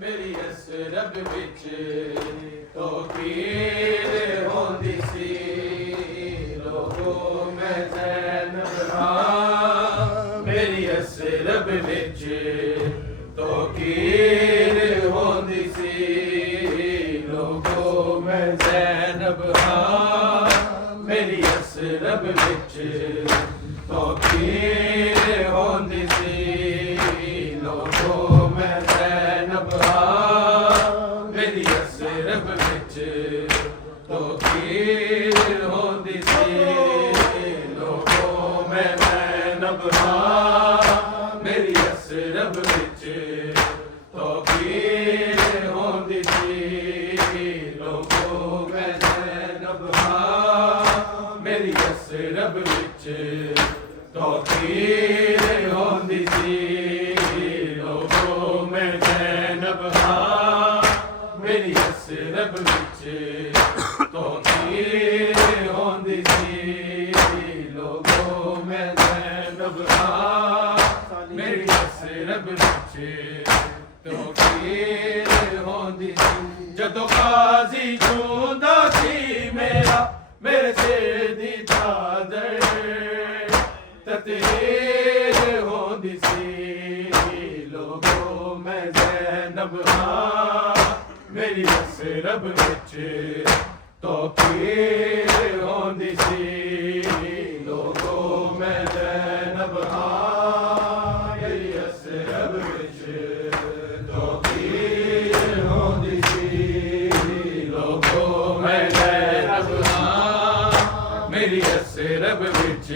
मेरी असरब विच तौकीर होंदी सी लोगो मैं ज़ैनब हां मेरी असरब विच तौकीर होंदी सी लोगो मैं ज़ैनब हां मेरी असरब विच तौकीर होंदी सी लोगो मैं ज़ैनब हां मेरी असरब विच तौकीर होंदी सी लोगो मैं ज़ैनब हां मेरी असरब विच तौकीर होंदी सी लोगो मैं ज़ैनब हां मेरी असरब विच तौकीर होंदी सी लोगो मैं ज़ैनब हां मेरी असरब विच तौकीर होंदी सी लोगो मैं ज़ैनब हां मेरी असरब विच तौकीर होंदी सी जदों गाज़ी चूंदा सी मेरा मेरे सिर दी चादर ततीर होंदी सी लोगो मैं ज़ैनब हां मेरी असरब विच तौकीर होंदी सी लोगो मैं ज़ैनब हां मेरी असरब विच तौकीर होंदी सी लोगो मैं ज़ैनब हां मेरी असरब विच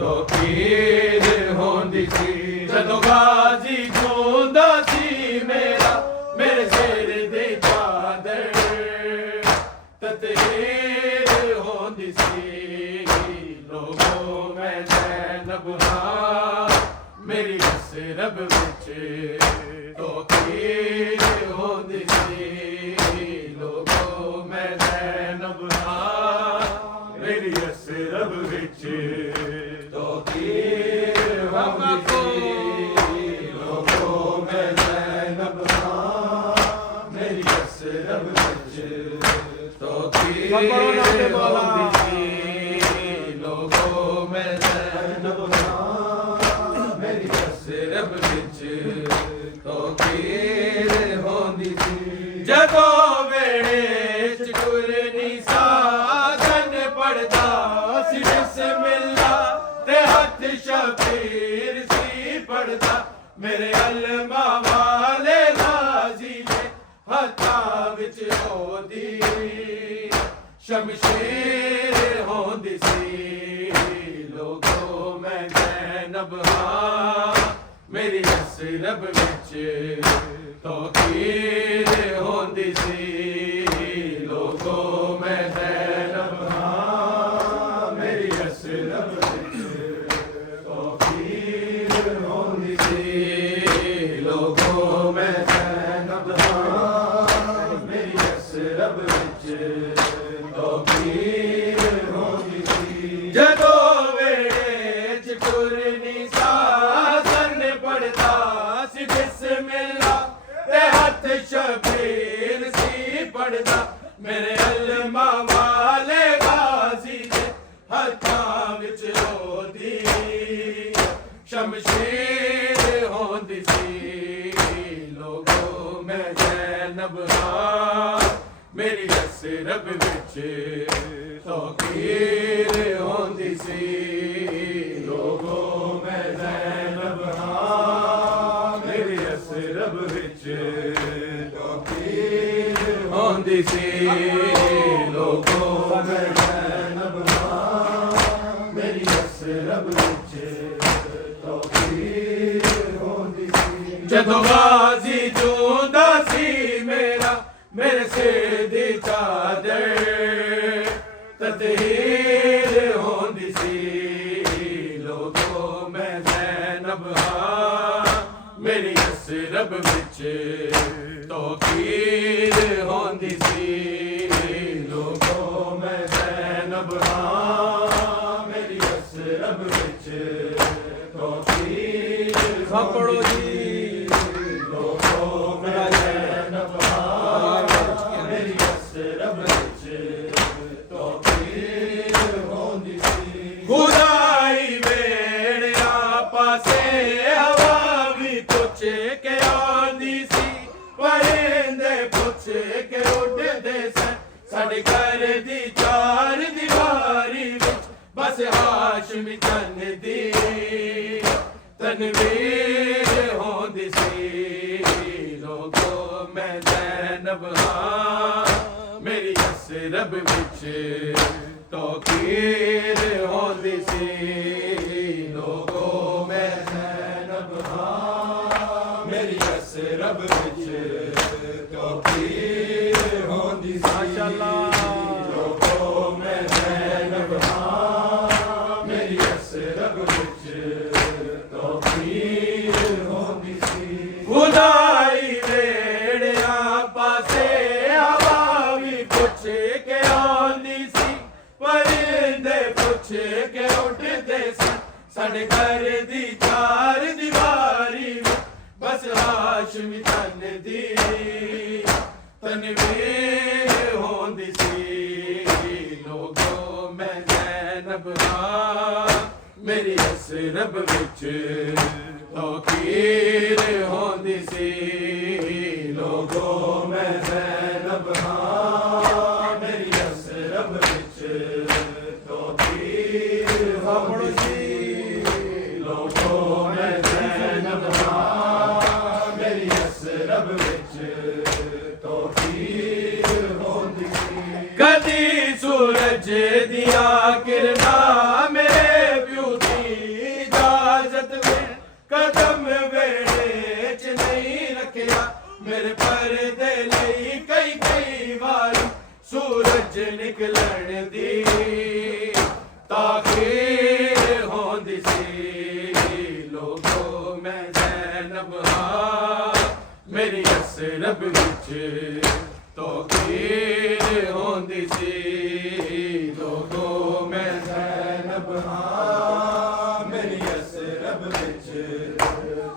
तौकीर होंदी सी जदों गाज़ी चूंदा सी मेरा मेरे सिर दी चादर ततीर होंदी सी लोगो मैं ज़ैनब हां मेरी असरब विच तौकीर होंदी सी लोगो मैं ज़ैनब हां मेरी असरब विच तौकीर होंदी सी लोगो मैं ज़ैनब हां मेरी असरब विच तौकीर होंदी सी लोगो मैं ज़ैनब हां मेरी असरब विच तौकीर होंदी सी जदों वेड़े च कुरनी साजन पढ़दा सी बिस्मिल्लाह ते हथ शबीर सी पढ़दा मेरे अलमा वाले गाज़ी दे हत्थां विच ओदी शमशीर होंदी सी लोगो मैं ज़ैनब हां मेरी असरब विच तौकीर होंदी सी लोगो मैं ज़ैनब हां मेरी असरब विच तौकीर होंदी सी लोगो मैं ज़ैनब हां मेरी असरब विच तौकीर होंदी सी जदों वेड़े च कुरनी साजन पढ़दा सी बिस्मिल्लाह ते हथ शबीर सी पढ़दा मेरे अलमा वाले गाज़ी दे हत्थां विच ओदी शमशीर होंदी सी लोगो मैं ज़ैनब हां मेरी असरब विच तौकीर होंदी सी लोगो मैं ज़ैनब हां मेरी असरब विच तौकीर होंदी सी लोगो मैं ज़ैनब हां मेरी असरब विच तौकीर होंदी सी जदों गाज़ी चूंदा सी मेरा मेरे सिर दी चादर ततीर होंदी सी लोगो मैं ज़ैनब हां मेरी असरब विच तौकीर होंदी सी लोगो मैं ज़ैनब हां मेरी असरब विच तौकीर पढ़ो जी लोगो मैं के आंदी सी परिंदे पुछ के उड़दे सन साडे घर दी चार दीवारी विच बस हाशमी चंद दी तनवीर होंदी सी लोगो मैं ज़ैनब हां मेरी असरब विच तौकीर होंदी सी लोगो मैं ज़ैनब हां मेरी असरब विच तौकीर होंदी सी माशाअल्लाह लोगो मैं ज़ैनब हां मेरी असरब विच तौकीर होंदी सी खुदाई वेड़िया पासे हवा भी पुछ के आंदी सी परिंदे पुछ के उड़दे सन साडे घर दी चार दीवारी बस हाशमी चंद दी तनवीर होंदी सी लोगो मैं ज़ैनब हां मेरी असरब विच तौकीर होंदी सी लोगो मैं ज़ैनब हां मेरी असरब विच तौकीर होंदी सी लोगो मैं ज़ैनब हां मेरी असरब विच तौकीर होंदी सी कदी सूरज दिया किरणा मेरे प्यू दी इजाजत में कदम वेड़े च नहीं रखिया मेरे पर्दे लई कई कई वारी सूरज निकलण दी ताखीर होंदी सी लोगो मैं ज़ैनब हां मेरी असरब विच तौकीर होंदी सी लोगो मैं ज़ैनब हां मेरी असरब विच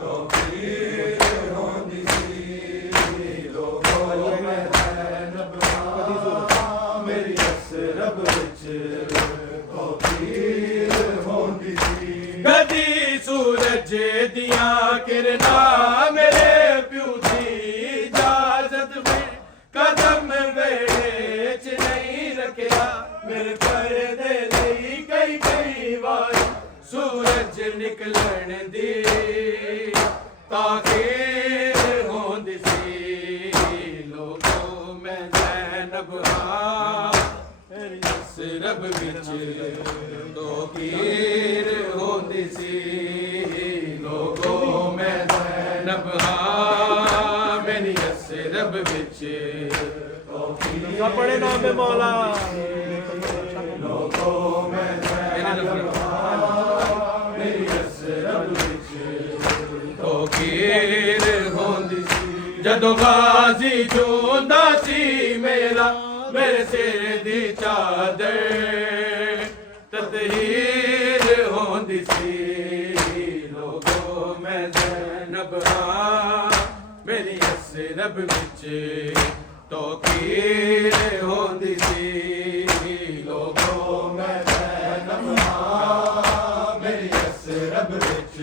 तौकीर होंदी सी लोगो मैं ज़ैनब हां मेरी असरब विच तौकीर होंदी सी कदी सूरज दिया किरणा मेरे प्यू दी इजाजत में कदम वेड़े च नहीं रखिया मेरे पर्दे लई कई कई वार सूरज निकलण दी ताखीर होंदी सी लोगो मैं ज़ैनब हां मेरी असरब विच तौकीर होंदी सी लोगो मैं ज़ैनब हां मेरी असरब विच बड़े नाम है मौला लोगो मैं ज़ैनब हां मेरी असरब विच तौकीर होंदी सी जदों गाज़ी चूंदा सी मेरा मेरे सिर दी चादर ततहीर होंदी सी लोगो मैं ज़ैनब हां मेरी असरब विच तौकीर होंदी सी लोगो मैं ज़ैनब हां मेरी असरब विच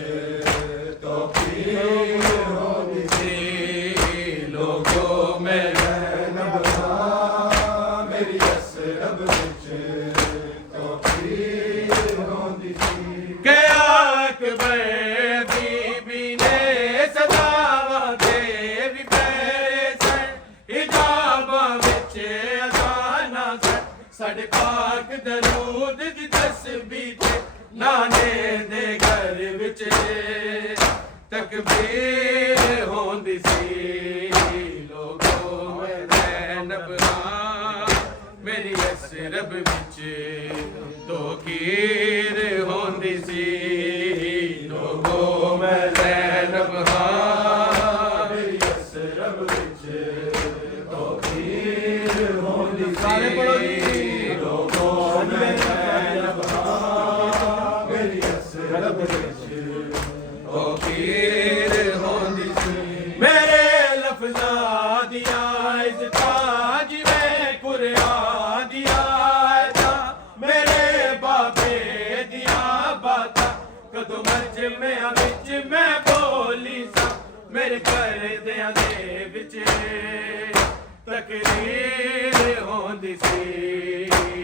तौकीर होंदी सी लोगो मैं ज़ैनब हां मेरी असरब विच तौकीर होंदी सी के अकबर बीबी ने सदावा दे भी पैरे सन हिजाबां विच अज़ाना सन साडे पाक दरूद दी तस्बीह ते नाने दे घर विच तकबीर होंदी सी लोगो मैं ज़ैनब हां मेरी असरब विच तौकीर होंदी सी लोगो मैं ज़ैनब हां मेरी असरब विच तौकीर होंदी सी लोगो मैं ज़ैनब हां मेरी असरब विच तौकीर होंदी सी मेरे लफ्ज़ां दिया इज़्ज़तां जिवें कुरान दिया आयतां मेरे बाबे दिया बातां कदों मजमे विच मैं बोली सा ਫਿਰ ਕਰਦਿਆਂ ਦੇ ਵਿੱਚ ਤਕਰੀਰ ਹੁੰਦੀ ਸੀ।